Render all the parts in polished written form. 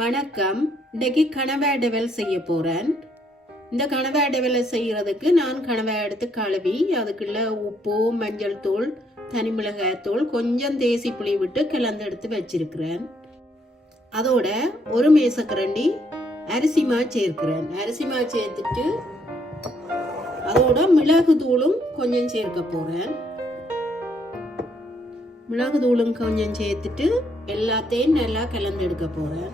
வணக்கம். இன்றைக்கு கணவாய் டெவல் செய்ய போறேன். இந்த கணவாய் டெவலை செய்யறதுக்கு நான் கணவாய் எடுத்து கழுவி அதுக்குள்ள உப்பு, மஞ்சள் தூள், தனி மிளகாய் தூள், கொஞ்சம் தேசி புளி விட்டு கிளந்து எடுத்து வச்சிருக்கிறேன். அதோட ஒரு மேசக்கரண்டி அரிசிமா சேர்க்கிறேன். அரிசிமா சேர்த்துட்டு அதோட மிளகு தூளும் கொஞ்சம் சேர்க்க போறேன். மிளகு தூளும் கொஞ்சம் சேர்த்துட்டு எல்லாத்தையும் நல்லா கலந்து எடுக்க போறேன்.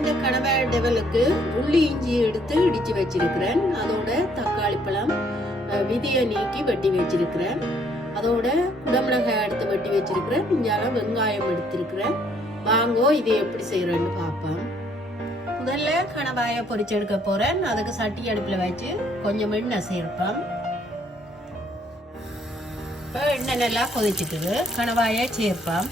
இந்த கணவாய் டெவலுக்கு உள்ளி இஞ்சி எடுத்து இடிச்சு வச்சிருக்கிறேன். அதோட தக்காளி பழம் விதையை நீக்கி வெட்டி வச்சிருக்கிறேன். அதோட குடமிளகாய் எடுத்து வெட்டி வச்சிருக்கிறேன். இஞ்சால வெங்காயம் எடுத்திருக்கிறேன். வாங்கோ இது எப்படி செய்யறேன்னு பார்ப்போம். முதல்ல கணவாயை பொரிச்சு எடுக்க போறேன். அதுக்கு சட்டி அடுப்புல வச்சு கொஞ்சம் எண்ணெய் சேர்ப்போம். இப்போ எண்ணெய் நல்லா கொதிச்சுட்டு கணவாயை சேர்ப்போம்.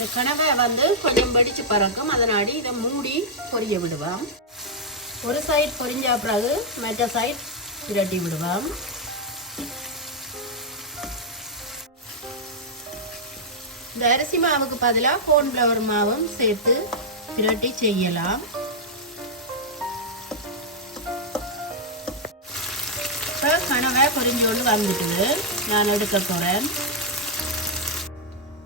இந்த கணவாய் கொஞ்சம் வெடிச்சு பறக்கும். அதனாடி இதை மூடி பொரிய விடுவோம். ஒரு சைட் பொரிஞ்ச பிறகு மற்ற சைட் பிரட்டி விடுவோம். இந்த அரிசி மாவுக்கு பதிலாக கார்ன்ஃப்ளவர் மாவும் சேர்த்து பிரட்டி செய்யலாம். இப்போ கணவாய் பொரிஞ்சோண்டு வந்துட்டு நான் எடுக்க போறேன்.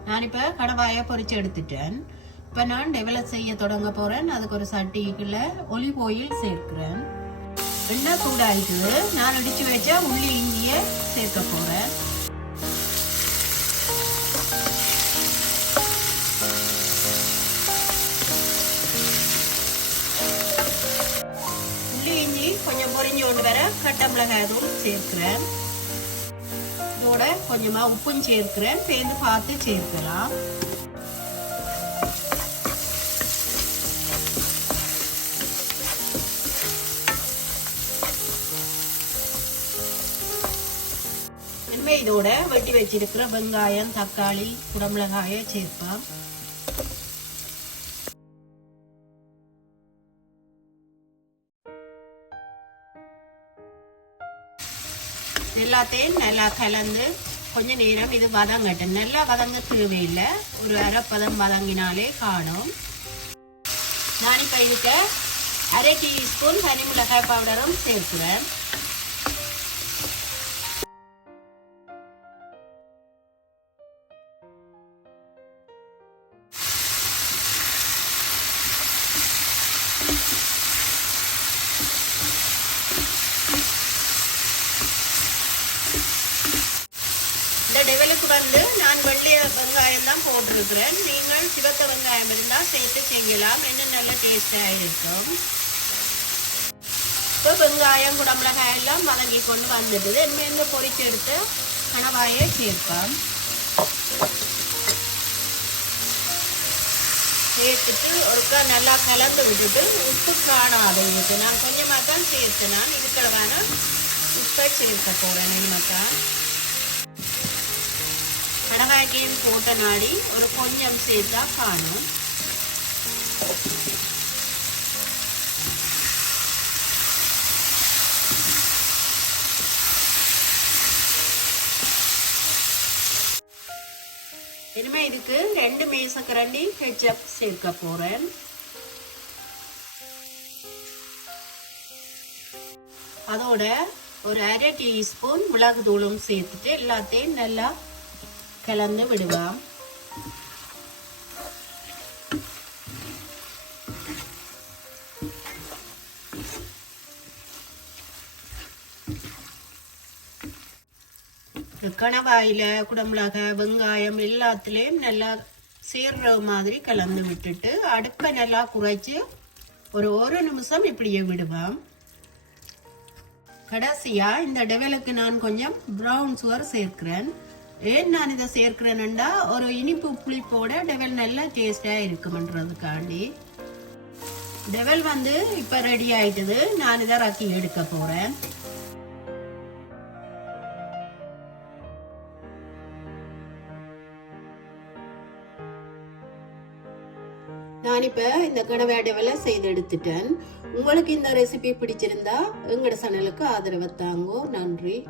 நான் இப்போ கணவாயை பொரிச்சு எடுத்துட்டேன். இப்போ நான் டெவலப் செய்ய தொடங்க போறேன். அதுக்கு ஒரு சட்டிக்குள்ள ஒலிவ் ஆயில் சேர்க்கிறேன். எண்ணெய் சூடாயிட்டு நான் இடிச்சு வச்ச உள்ளி இஞ்சியை சேர்க்க போறேன். உள்ளி இஞ்சி கொஞ்சம் பொரிஞ்சு கொண்டு வர கட்ட மிளகாய் தூள் சேர்க்கிறேன். இதோட கொஞ்சமா உப்பும் சேர்க்கிறேன். சேர்ந்து பார்த்து சேர்க்கலாம். இனிமே இதோட வெட்டி வச்சிருக்கிற வெங்காயம், தக்காளி, குடமிளகாயை சேர்ப்போம். எல்லாத்தையும் நல்லா கலந்து கொஞ்சம் நேரம் இது வதங்கட்டும். நல்லா வதங்க தேவையில்லை, ஒரு அரைப்பதம் வதங்கினாலே காணும். நான் இப்போ இதுக்கு 1/2 டீஸ்பூன் தனி மிளகாய் பவுடரும் சேர்க்கிறேன். இந்த டெவலுக்கு நான் வெள்ளை வெங்காயம் தான் போட்டிருக்கிறேன். நீங்கள் சிவத்த வெங்காயம் இருந்தால் சேர்த்து செய்யலாம். இன்னும் நல்ல டேஸ்டாக இருக்கும். இப்போ வெங்காயம், குடமிளகாய் எல்லாம் வதங்கி கொண்டு வந்துடுது. இனிமேல் பொரிச்சு எடுத்து கணவாயை சேர்ப்போம். சேர்த்துட்டு ஒருக்கா நல்லா கலந்து விட்டுட்டு உப்பு காணாது இருக்கு. நான் கொஞ்சமாக தான் சேர்த்து நான் இதுக்களவான உப்பை சேர்க்க போகிறேன். இனிமேத்தான் கடவாய்க்கையும் போட்ட நாடி ஒரு கொஞ்சம் சேர்த்தா காணும். இனிமே இதுக்கு 2 மேசக்கரண்டி கெச்சப் சேர்க்க போறேன். அதோட ஒரு 1/2 டீஸ்பூன் மிளகு தூளும் சேர்த்துட்டு எல்லாத்தையும் நல்லா கலந்து விடுவோம். கணவாயில குடமிளகாய், வெங்காயம் எல்லாத்துலேயும் நல்லா சேர்ற மாதிரி கலந்து விட்டுட்டு அடுப்பை நல்லா குறைச்சி ஒரு நிமிஷம் இப்படியே விடுவோம். கடைசியா இந்த டெவலுக்கு நான் கொஞ்சம் ப்ரௌன் சுகர் சேர்க்கிறேன். ஏன் நான் இதை சேர்க்கிறேன்னா ஒரு இனிப்பு புளிப்போட டெவல் நல்லா டேஸ்டா இருக்கும்ன்றதுக்காண்டி. டெவல் இப்ப ரெடி ஆயிட்டது. நான் இதை ரக்கி எடுக்க போறேன். நான் இப்ப இந்த கனவா டெவலை செய்து எடுத்துட்டேன். உங்களுக்கு இந்த ரெசிபி பிடிச்சிருந்தா எங்களோட சேனலுக்கு ஆதரவு தாங்கோ. நன்றி.